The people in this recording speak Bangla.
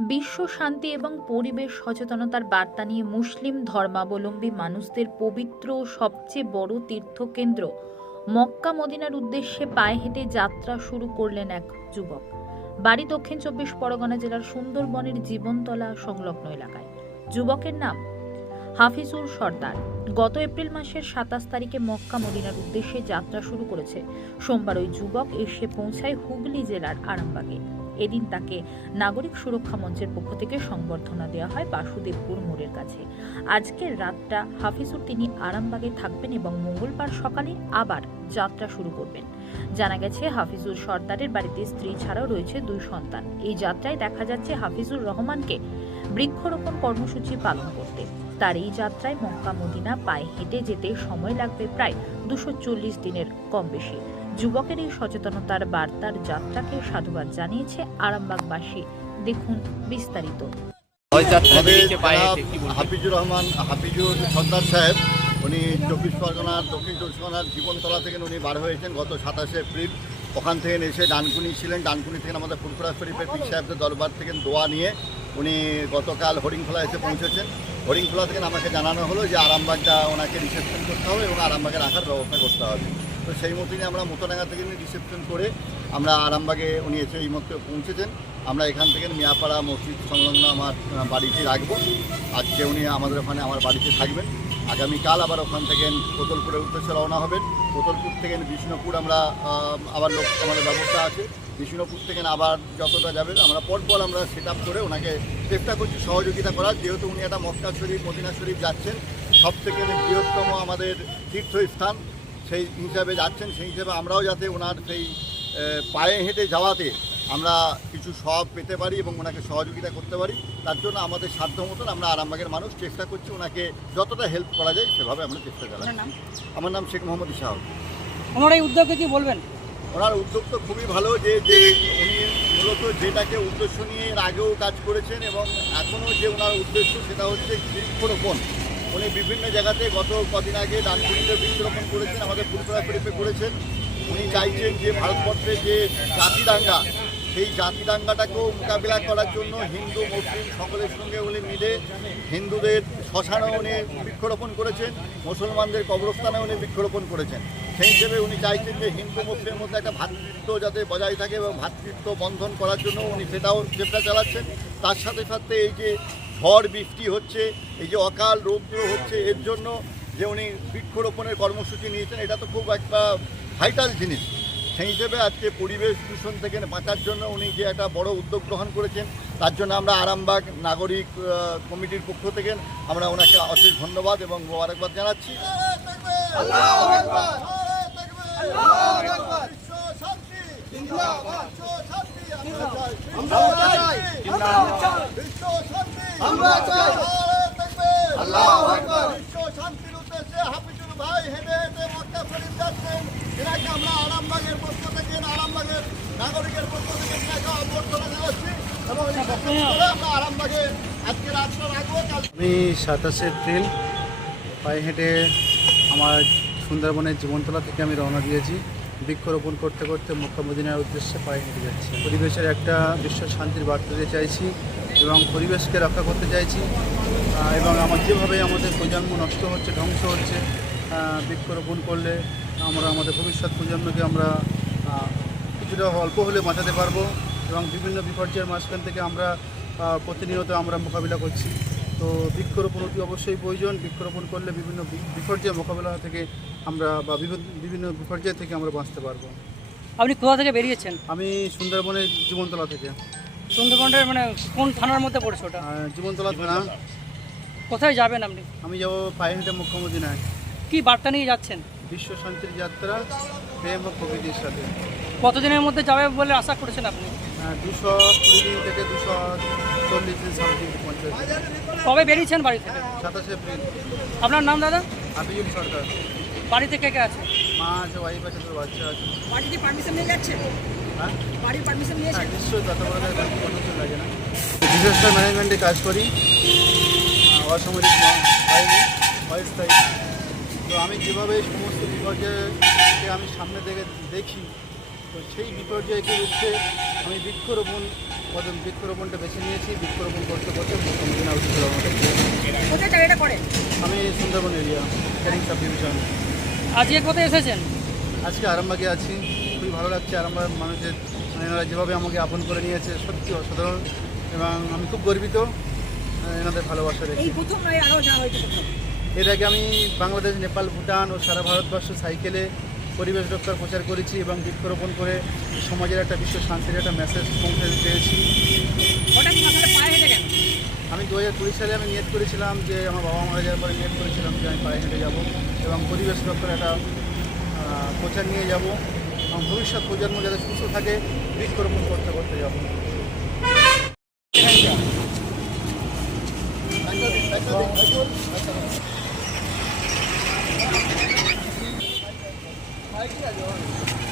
বিশ্ব শান্তি এবং পরিবেশ সচেতনতার বার্তা নিয়ে মুসলিম ধর্মাবলম্বী মানুষদের পবিত্র সবচেয়ে বড় তীর্থকেন্দ্র মক্কা মদিনার উদ্দেশ্যে পায়ে হেঁটে যাত্রা শুরু করলেন এক যুবক। বাড়ি দক্ষিণ চব্বিশ পরগনা জেলার সুন্দরবনের জীবনতলা সংলগ্ন এলাকায়। যুবকের নাম হাফিজুর সর্দার। গত এপ্রিল মাসের সাতাশ তারিখে মক্কা মদিনার উদ্দেশ্যে যাত্রা শুরু করেছে। সোমবার ওই যুবক এসে পৌঁছায় হুগলি জেলার আরামবাগে। এদিন তাকে নাগরিক সুরক্ষা মঞ্চের পক্ষ থেকে সংবর্ধনা দেওয়া হয় বাসুদেবপুর মোড়ের কাছে। আজকের রাতটা হাফিজুর তিনি আরামবাগে থাকবেন এবং মঙ্গলবার সকালে আবার যাত্রা শুরু করবেন। জানা গেছে, হাফিজুর সর্দারের বাড়িতে স্ত্রী ছাড়াও রয়েছে দুই সন্তান। এই যাত্রায় দেখা যাচ্ছে, হাফিজুর রহমানকে বৃক্ষরোপণ কর্মসূচি পালন করতে। তার এই যাত্রায় মক্কা মদিনা পায়ে হেঁটে যেতে সময় লাগবে প্রায় দুশো দিনের কম বেশি। যুবকের এই সচেতনতার বার্তার যাত্রাকে সাধুবাদ জানিয়েছে আরামবাগবাসী। দেখুন বিস্তারিত। হাফিজুর রহমান হাফিজুর সর্দার সাহেব উনি চব্বিশ পরগনার দক্ষিণ চব্বিশ পরগনার জীবনতলা থেকে উনি বার হয়েছেন গত সাতাশে এপ্রিল। ওখান থেকে এসে ডানকুনি ছিলেন। ডানকুনি থেকে আমাদের ফুরফুরা শরীফের পীর সাহেবদের দরবার থেকে দোয়া নিয়ে উনি গতকাল হরিংখোলা এসে পৌঁছেছেন। হরিংখোলা থেকে আমাকে জানানো হলো যে আরামবাগটা ওনাকে রিসেপশন করতে হবে এবং আরামবাগে রাখার ব্যবস্থা করতে হবে। তো সেই মতনই আমরা মোতনাঙ্গা থেকে রিসেপশন করে আমরা আরামবাগে উনি এসে এই মতো পৌঁছেছেন। আমরা এখান থেকে মিয়াপাড়া মসজিদ সংলগ্ন আমার বাড়িতে রাখব। আজকে উনি আমাদের ওখানে আমার বাড়িতে থাকবেন। আগামীকাল আবার ওখান থেকে কোতলপুরের উদ্দেশ্যে রওনা হবেন। কোতলপুর থেকে বিষ্ণুপুর আমরা আবার লোক, আমাদের ব্যবস্থা আছে। বিষ্ণুপুর থেকে আবার যতটা যাবে, আমরা পরপর আমরা সেট করে ওনাকে চেষ্টা করছি সহযোগিতা করার। যেহেতু উনি একটা মক্কা শরীফ, মদিনা শরীফ যাচ্ছেন সব থেকে বৃহত্তম আমাদের তীর্থস্থান, সেই হিসাবে যাচ্ছেন। সেই হিসাবে আমরাও যাতে ওনার সেই পায়ে হেঁটে যাওয়াতে আমরা কিছু সব পেতে পারি এবং ওনাকে সহযোগিতা করতে পারি। তার জন্য আমাদের সাধ্য মতন আমরা আরামবাগের মানুষ চেষ্টা করছি ওনাকে যতটা হেল্প করা যায় সেভাবে আমরা চেষ্টা চালাই আমার নাম শেখ মোহাম্মদ ইসাহ ওনার এই উদ্যোগকে কি বলবেন? ওনার উদ্যোগ তো খুবই ভালো যে যে উনি মূলত যেটাকে উদ্দেশ্য নিয়ে এর আগেও কাজ করেছেন এবং এখনও যে ওনার উদ্দেশ্য সেটা হচ্ছে বৃক্ষরোপণ। উনি বিভিন্ন জায়গাতে গত কদিন আগে ডানকুনিতে বৃক্ষরোপণ করেছেন আমাদের শরীফে করেছেন। উনি চাইছেন যে ভারতবর্ষে যে জাতিদাঙ্গা সেই জাতিদাঙ্গাটাকেও মোকাবিলা করার জন্য হিন্দু, মুসলিম সকলের সঙ্গে উনি মিলে হিন্দুদের শ্মশানে উনি বৃক্ষরোপণ করেছেন, মুসলমানদের কবরস্থানে উনি বৃক্ষরোপণ করেছেন। সেই হিসেবে উনি চাইছেন যে হিন্দু, মুসলিমের মধ্যে একটা ভাতৃত্ব যাতে বজায় থাকে এবং ভ্রাতৃত্ব বন্ধন করার জন্য উনি সেটাও চেষ্টা চালাচ্ছেন। তার সাথে সাথে এই যে ঝড় বৃষ্টি হচ্ছে, এই যে অকাল রৌদ্র হচ্ছে, এর জন্য যে উনি বৃক্ষরোপণের কর্মসূচি নিয়েছেন, এটা তো খুব একটা ভাইটাল জিনিস। সেই হিসেবে আজকে পরিবেশ দূষণ থেকে বাঁচার জন্য উনি যে একটা বড় উদ্যোগ গ্রহণ করেছেন, তার জন্য আমরা আরামবাগ নাগরিক কমিটির পক্ষ থেকে আমরা ওনাকে অশেষ ধন্যবাদ এবং মোবারকবাদ জানাচ্ছি শান্তির উদ্দেশ্যে হাফিজুর ভাই হেঁটে হেঁটে মক্কা শরীফ যাচ্ছেন এনাকে আমরা আরামবাগের পক্ষ থেকে আরামবাগের নাগরিকের পক্ষ থেকে অভ্যর্থনা জানাচ্ছি এবং এই বক্তব্য করে আমরা আরামবাগে আজকে রাতটা রাখব আমি সাতাশে এপ্রিল পায়ে হেঁটে আমার সুন্দরবনের জীবনতলা থেকে আমি রওনা দিয়েছি। বৃক্ষরোপণ করতে করতে মক্কা মদিনার উদ্দেশ্যে পায়ে হেঁটে যাচ্ছি। পরিবেশের একটা বিশ্ব শান্তির বার্তা দিতে চাইছি এবং পরিবেশকে রক্ষা করতে চাইছি। এবং আমার যেভাবে আমাদের প্রজন্ম নষ্ট হচ্ছে ধ্বংস হচ্ছে বৃক্ষরোপণ করলে আমরা আমাদের ভবিষ্যৎ প্রজন্মকে আমরা কিছুটা অল্প হলে বাঁচাতে পারব এবং বিভিন্ন বিপর্যয়ের মাঝখান থেকে আমরা প্রতিনিয়ত আমরা মোকাবিলা করছি। তো বৃক্ষরোপণ অতি অবশ্যই প্রয়োজন। বৃক্ষরোপণ করলে বিভিন্ন বিপর্যয় মোকাবিলা থেকে আমরা বা বিভিন্ন বিপর্যয় থেকে আমরা বাঁচতে পারব। আপনি কোথা থেকে বেরিয়েছেন? আমি সুন্দরবনের জীবনতলা থেকে। সুন্দরবনের মানে কোন থানার মধ্যে পড়ছে ওটা? জীবনতলা থানা। কোথায় যাবেন আপনি? আমি যাব পায়ে হেঁটে মুখ্যমন্ত্রীনায় কি বার্তা নিয়ে যাচ্ছেন? বিশ্ব শান্তির যাত্রা প্রেম ও প্রকৃতির সাথে। কতদিনের মধ্যে যাবে বলে আশা করেছেন আপনি? দুশো কুড়ি দিন থেকে দুশো চল্লিশ দিন সামথিং পঞ্চাশ কবে বেরিয়েছেন বাড়ি থেকে? সাতাশে এপ্রিল। আপনার নাম দাদা? হাফিজুল সরকার। বাড়িতে কে কে আছে? মা আছে ওয়াইফ আছে তোর বাচ্চা আছে। বাড়িতে পারমিশন নিয়ে যাচ্ছে? হ্যাঁ? বাড়ির পারমিশন নিয়েছে হ্যাঁ নিশ্চয়ই তত বড় জায়গায় লাগে না। ডিজাস্টার ম্যানেজমেন্টে কাজ করি। অসামরিক বাহিনী অস্থায়ী তো আমি যেভাবে সমস্ত বিপর্যয়কে আমি সামনে থেকে দেখি তো সেই বিপর্যয়কে রুখতে আমি বৃক্ষরোপণ প্রথম বৃক্ষরোপণটা বেছে নিয়েছি। বৃক্ষরোপণ করতে করতে আমি সুন্দরবন এরিয়া ক্যারিং সাব ডিভিশন আজকে কোথায় এসেছেন? আজকে আরামবাগে আছি। খুবই ভালো লাগছে আরামবাগ মানুষের। মানে এনারা যেভাবে আমাকে আপন করে নিয়েছে সত্যি অসাধারণ। এবং আমি খুব গর্বিত এনাদের ভালোবাসা দেখে। প্রথম। এর আগে আমি বাংলাদেশ নেপাল ভুটান ও সারা ভারতবর্ষ সাইকেলে পরিবেশ রক্ষার প্রচার করেছি এবং বৃক্ষরোপণ করে সমাজের একটা বিশ্ব শান্তির একটা মেসেজ পৌঁছে পেয়েছি আমি দু হাজার কুড়ি সালে আমি নিয়ত করেছিলাম যে আমার বাবা মারা যাওয়ার পরে নিয়ত করেছিলাম যে আমি পায়ে হেঁটে যাব এবং পরিবেশ রক্ষার একটা প্রচার নিয়ে যাব এবং ভবিষ্যৎ প্রজন্ম যাতে সুস্থ থাকে বৃক্ষরোপণ করতে করতে যাব। একটা দিন। vai que é melhor.